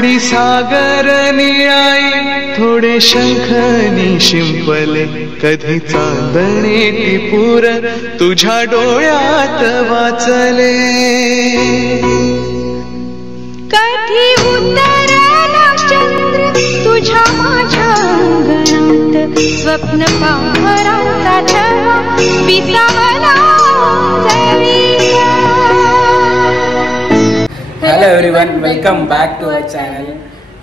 थोडी सागर निळाई थोडे शंखनी शिंपले कधी चांदणे टिपूर तुझ्या डोळ्यात वाचले कधी उतरला चंद्र तुझ्या माझ्या अंगणात स्वप्न पाहराचा छवा विसावला hello everyone, welcome back to our channel.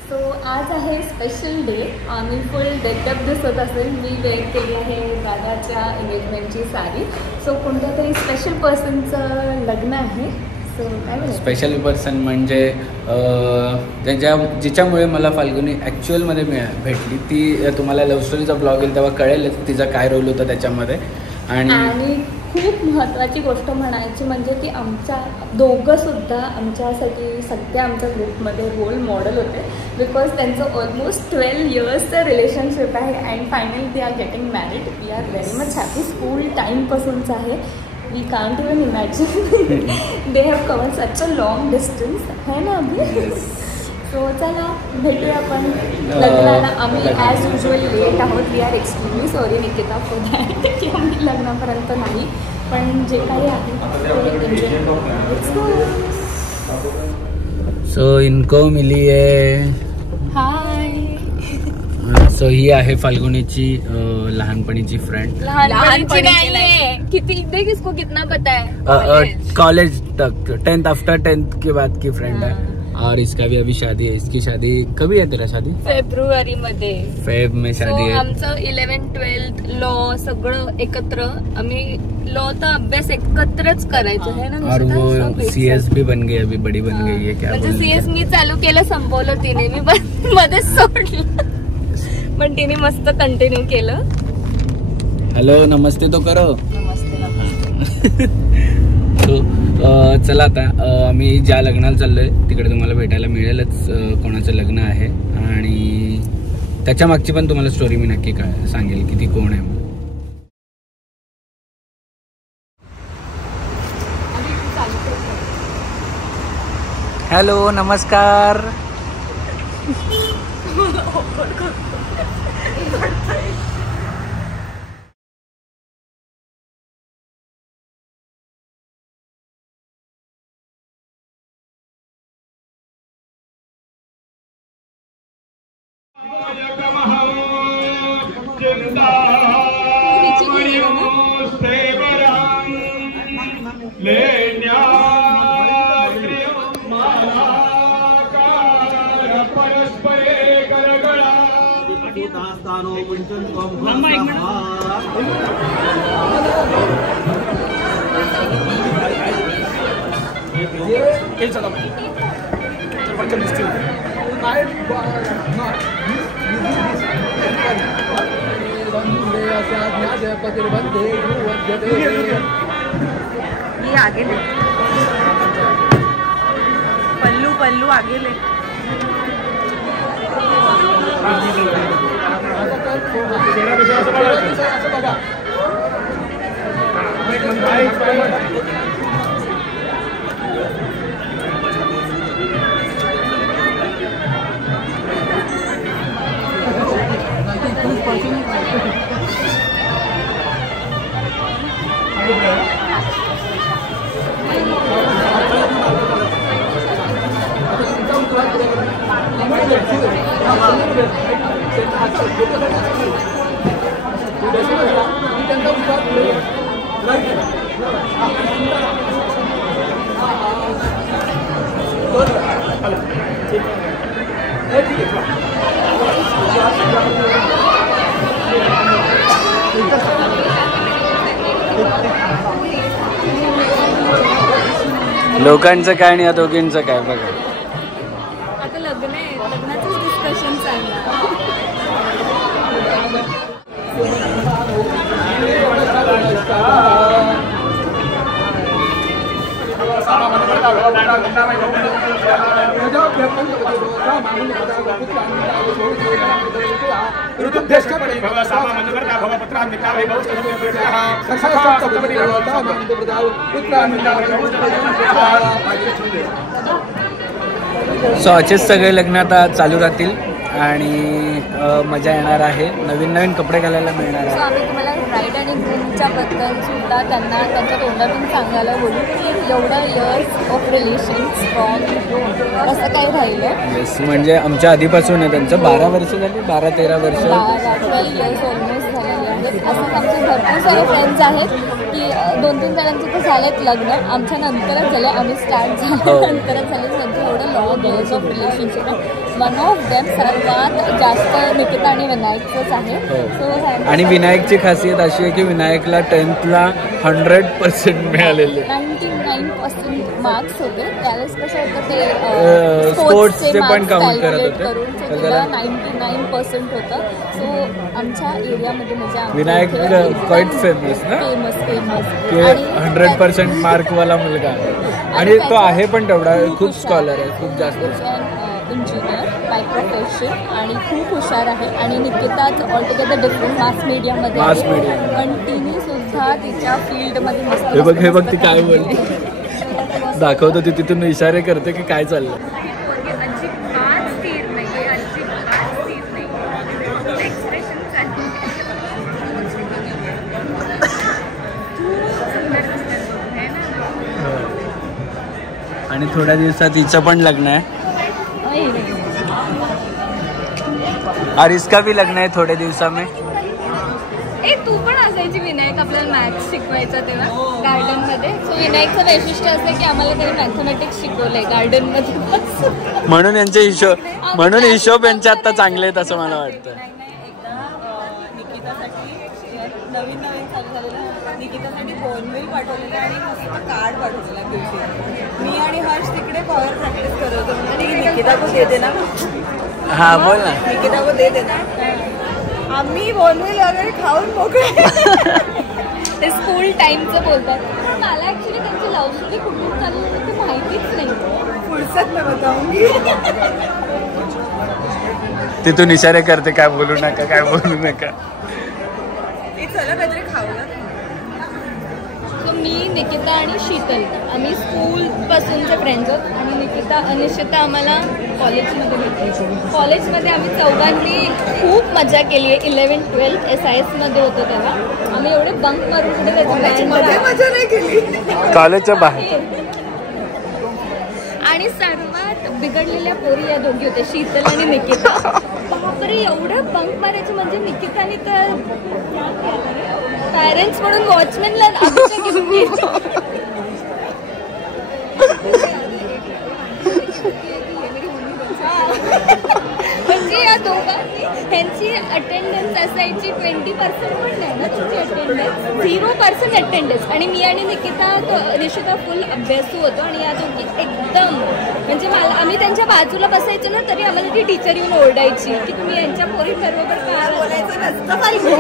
So आज आहे स्पेशल डे. आम्ही फुल डेकअप दिसत असेल. मी वेअर केली आहे दादाच्या एंगेजमेंटची साडी. सो कोणत्या तरी स्पेशल पर्सनचं लग्न आहे. सो काय स्पेशल पर्सन म्हणजे जिच्यामुळे मला फाल्गुनी ॲक्च्युअलमध्ये भेटली. ती तुम्हाला लव्ह स्टोरीचा ब्लॉग येईल तेव्हा कळेल तिचा काय रोल होता त्याच्यामध्ये. आणि खूप महत्त्वाची गोष्ट म्हणायची म्हणजे ती आमच्या दोघंसुद्धा आमच्यासाठी सध्या आमच्या ग्रुपमध्ये रोल मॉडेल होते. बिकॉज त्यांचं ऑलमोस्ट 12 इयर्सचं रिलेशनशिप आहे and finally they are getting married. We are very much happy. School टाईमपासूनचं आहे. We can't even imagine they have covered such a long distance है ना अभी. सो चला भेटूया आपण लग्नाला. आम्ही ॲज युजल लेट आहोत. We are extremely sorry Nikita for that की आम्ही लग्नापर्यंत नाही, पण जे काही आहे सो इनको मिली है. हाय. सो ही आहे फाल्गुनीची लहानपणीची फ्रेंड. लहानपणी नाही, किती देख इसको कितना पता है. कॉलेज तक 10th आफ्टर 10th के बाद की फ्रेंड है. और इसका भी अभी शादी है. इसकी शादी कभी है? तेरा शादी फेब्रुवारी मध्ये. फेब में शादी है. आमचं 11th 12th लॉ सगळं एकत्र. आम्ही लॉचा अभ्यास एकत्रच करायचो है ना. और वो CS भी बन गई, अभी बड़ी बन गई है. क्या म्हणजे CS मी चालू केलं, संपवलं तिने. मी मध्येच सोडलं, पण तिने मस्त कंटिन्यू केलं. हॅलो नमस्ते तो करो. नमस्ते. चला आता आम्ही ज्या लग्नाला चाललोय तिकडे तुम्हाला भेटायला मिळेलच कोणाचं लग्न आहे. आणि त्याच्या मागची पण तुम्हाला स्टोरी मी नक्की सांगेल की ती कोण आहे. हॅलो नमस्कार. ये आगे ले पल्लू पल्लू आगे ले. लोकांचं काय आणि या दोघींचं काय बघा. आता लग्न आहे, लग्नाचंच डिस्कशन चालणार. सो असेच सगळे लग्न आता चालू राहतील आणि मजा येणार आहे. नवीन नवीन कपडे घालायला मिळणार सो आहे. आम्ही तुम्हाला ब्राईड आणि ग्रूमच्या बद्दल सुद्धा त्यांना त्यांच्या तोंडातून सांगायला बोलू की एवढं इयर्स ऑफ रिलेशन स्ट्रॉंग असं काही राहिलं. येस, म्हणजे आमच्या आधीपासून आहे त्यांचं 12 वर्ष झाली, 12-13 वर्ष. 12 इयर्स ऑलमोस्ट झालेले आहेत. असंच आमचे भरपूर सारे फ्रेंड्स आहेत की 2-3 जणांचं तर झालेत लग्न आमच्या नंतरच झालं, आम्ही स्टार्ट झाल्यानंतरच झाले. त्यांचं एवढं लॉंग इयर्स ऑफ रिलेशनशिप आहे. वन ऑफ देम सर्वात जास्त निकिता आणि विनायकचंच आहे. सो आणि विनायकची खासियत अशी आहे की विनायकला 10thला 100% मिळालेले, 99% मार्क्स होते. त्यावेळेस कसं होतं ते स्पोर्ट्सचे पण काउंट करत होते. त्याला 99% होतं. सो आमच्या एरियामध्ये म्हणजे विनायक क्वाईट फेमस ना, की 100% मार्कवाला मुलगा आणि तो आहे पण तेवढा खूप स्कॉलर आहे, खूप जास्त इंजिनियर बाय प्रोफेशन आणि खूप हुशार आहे. आणि निकिताच ऑलटुगेदर डिफरंट मास मीडियामध्ये पण तिने सुद्धा तिच्या फील्डमध्ये मस्त. हे बघ ती काय बोलते, दाखवतो ती तिथून इशारे करते की काय चाललं. आणि थोड्या दिवसात तिचं पण लग्न आहे. और इसका भी लग्न है थोड़े दिवसा में. तू पण असायची विनायक आपल्याला मॅथ्स शिकवायचा तेव्हा गार्डनमध्ये. सो विनायकचं वैशिष्ट्य असं की आम्हाला त्यांनी मॅथमॅटिक्स शिकवलंय गार्डनमध्ये. म्हणून यांचे हिशोब यांचे आता चांगले आहेत असं मला वाटतं. नवीन चालू झालेलं निकितासाठी बोनवेल पाठवलेलं आणि मस्त कार्ड पाठवलेला. मी आणि हर्ष तिकडे पॉवर प्रॅक्टिस करत होतो. म्हणजे निकिता को दे दे ना. हा बोल ना. निकिता को दे दे ना. आम्ही बोनवेल वगैरे खाऊन मोकळे. ते स्कूल टाईमचं बोलतात. मला ॲक्च्युली त्यांची लव्ह स्टोरी कुठून चालली ते माहितीच नाही. फुरसत मी बताऊंगी. तिथून इशारे करते काय बोलू नका, काय बोलू नका. चला काहीतरी खाऊया. सो मी निकिता आणि शीतल आम्ही स्कूलपासूनचे फ्रेंड्स आहोत. आणि निकिता अनिश्चिता आम्हाला कॉलेजमध्ये भेटायची. कॉलेजमध्ये आम्ही चौघांनी खूप मजा केली आहे. 11th-12th SISमध्ये होतो तेव्हा आम्ही एवढे बंक मारून कुठे त्याचं मजा नाही केली कॉलेजच्या बाहेर. आणि सर्वात बिघडलेल्या पोरी या दोघी होत्या, शीतल आणि निकिता. बापरे एवढं बंक मारायचं म्हणजे निकिताने तर पॅरेंट्स म्हणून वॉचमॅनला आधीच्या गिफ्ट. म्हणजे या दोघांनी ह्यांची अटेंडन्स असायची 20% पण नाही ना तुमची अटेंडन्स, 0% अटेंडन्स. आणि मी आणि निशिता फुल अभ्यासू होतो आणि या दोघी एकदम म्हणजे आम्ही त्यांच्या बाजूला बसायचो ना तरी आम्हाला ती टीचर येऊन ओरडायची की तुम्ही यांच्या पोरी बरोबर काय बोलायचं नसतं पाहिजे.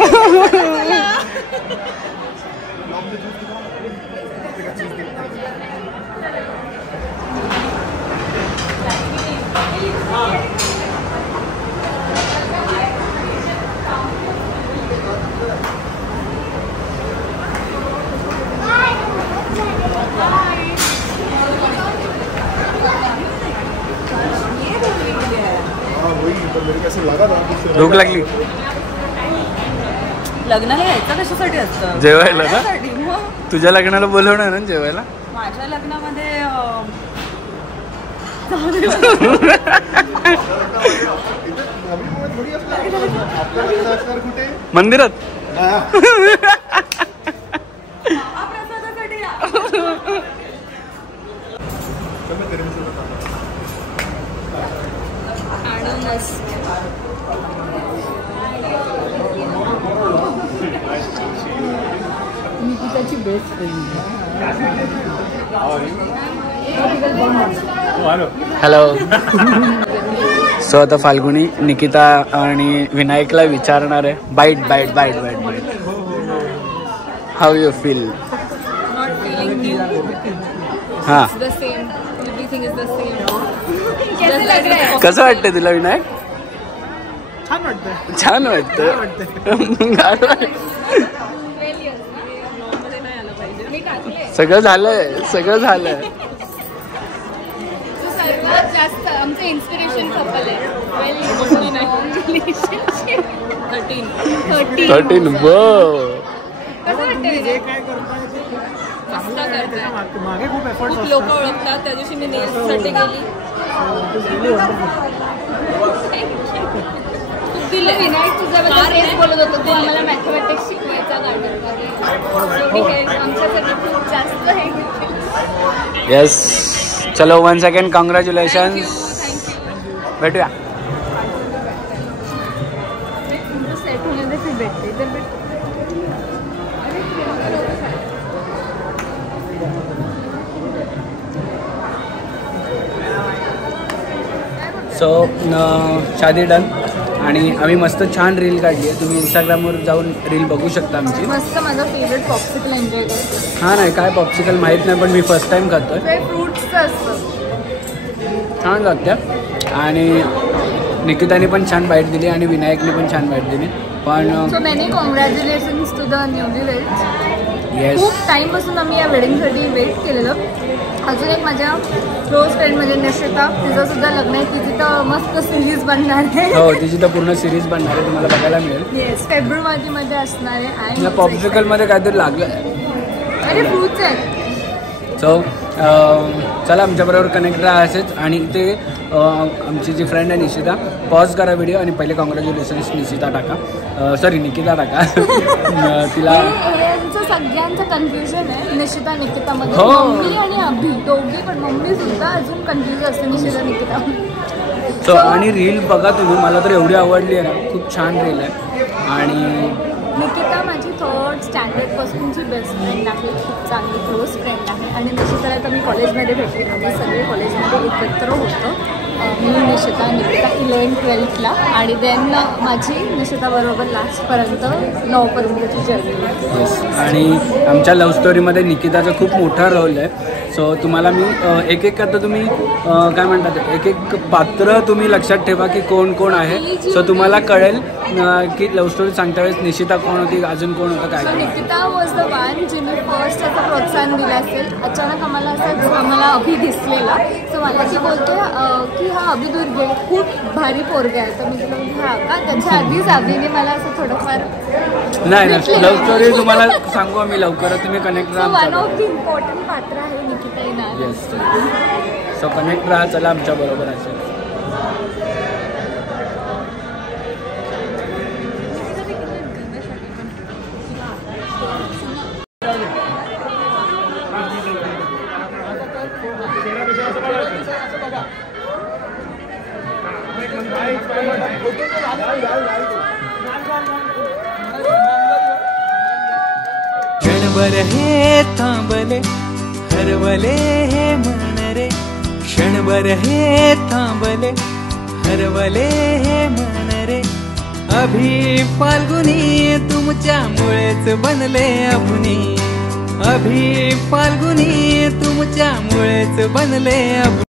भूक लागली. लग्नाला यायचं कशासाठी असतं? जेवायला ना. तुझ्या लग्नाला बोलवणार ना जेवायला. माझ्या लग्नामध्ये मंदिरात. हॅलो. सो आता फाल्गुनी निकिता आणि विनायकला विचारणार आहे. Bite bite bite bite bite. How you feel? हां कसं वाटतं तुला विनायक? छान वाटतं. सगळं झालंय. सर्वात जास्त आमचं इन्स्पिरेशन कपल आहे. वेल रिलेशनशिप 13 कसं वाटतं? खूप लोक ओळखतात. त्या दिवशी मी नेल्ससाठी गेली. विनायक तुझ्याबद्दल तेच बोलत होतो, तू आम्हाला मॅथमॅटिक्स शिकवायचा गार्डनमध्ये. आमच्यासाठी खूप जास्त हे. येस, चलो 1 सेकंड, कॉंग्रॅच्युलेशन्स. भेटूया. सेट होण्यामध्ये ती भेटते तर सो शादी डन आणि आम्ही मस्त छान रील काढली आहे. तुम्ही इंस्टाग्रामवर जाऊन रील बघू शकता आमची. मस्त. माझा फेवरेट पॉप्सिकल एन्जॉय करतो. हा नाही काय पॉप्सिकल माहीत नाही, पण मी फर्स्ट टाइम खातोय. ते फ्रूट्सचं असतं. छान लागतं. आणि निकिताने पण छान बाईट दिली आणि विनायकने पण छान बाईट दिली. पण so many congratulations to the newly weds. Yes, खूप टाईमपासून आम्ही या वेडिंगसाठी वेट केलेलं. अजून एक माझ्या क्लोज फ्रेंड म्हणजे निशिता, तिचं सुद्धा लग्न आहे. तिची तर मस्त सिरीज बनणार आहे. हो, तिची तर पूर्ण सिरीज बनणार आहे, तुम्हाला बघायला मिळेल. येस, फेब्रुवारीमध्ये असणार आहे. या पॉप्सिकलमध्ये काहीतरी लागलं. अरे फ्रूट्स आहेत. सो चला आमच्याबरोबर कनेक्ट राहा असेच. आणि इथे आमची जी फ्रेंड आहे निशिता, पॉज करा व्हिडिओ आणि पहिले कॉंग्रॅच्युलेशन्स निशिता टाका, सॉरी निकिता टाका. तिला यांचं सगळ्यांचं कन्फ्युजन आहे निशिता निकितामध्ये. हो. मम्मी आणि अभि दोघी, पण मम्मी सुद्धा अजून कन्फ्युज असते निशिता निकिता. सो आणि रील बघा तुम्ही, मला तर एवढी आवडली आहे ना, खूप छान रील आहे. आणि निकिता माझी 3rd स्टँडर्डपासूनची बेस्ट फ्रेंड आहे, खूप चांगली क्लोज फ्रेंड आहे. आणि निशिताला तर मी कॉलेजमध्ये भेटले, आम्ही सगळे कॉलेजमध्ये एकत्र होतो. मी निशिता निकिता 11th-12thला आणि देन माझी निशिताबरोबर लास्टपर्यंत 9पर्यंतची जर्नी. आणि आमच्या लव्ह स्टोरीमध्ये निकिताचा खूप मोठा रोल आहे. सो तुम्हाला मी एक एक आता तुम्ही काय म्हणतात, एक एक पात्र तुम्ही लक्षात ठेवा की कोण कोण आहे. सो तुम्हाला कळेल की लव्ह स्टोरी सांगता वेळेस निशिता कोण होती, अजून कोण होतं, काय. निकिता वॉज द वन जिने फर्स्ट असं प्रोत्साहन दिलं असेल. अचानक आम्हाला अभि दिसलेला. सो मला ती बोलते की हा अभि दुर्गे खूप भारी पोरगा आहे. तर मी तुला हा का, त्याच्या आधीच अभिने मला असं थोडंफार नाही लव्ह स्टोरी तुम्हाला सांगू आम्ही लवकरच, तुम्ही कनेक्ट राहा. वन ऑफ द इम्पॉर्टंट पात्र आहे निकिता येणार. येस, सो कनेक्ट राहा. चला आमच्या बरोबर असेल. क्षणभर हे थांबले हरवले हे मन रे, क्षणभर हे थांबले हरवले हे मन रे. अभि फाल्गुनी तुमच्यामुळेच बनले अभुनी, अभि फाल्गुनी तुमच्यामुळेच बनले अभुनी.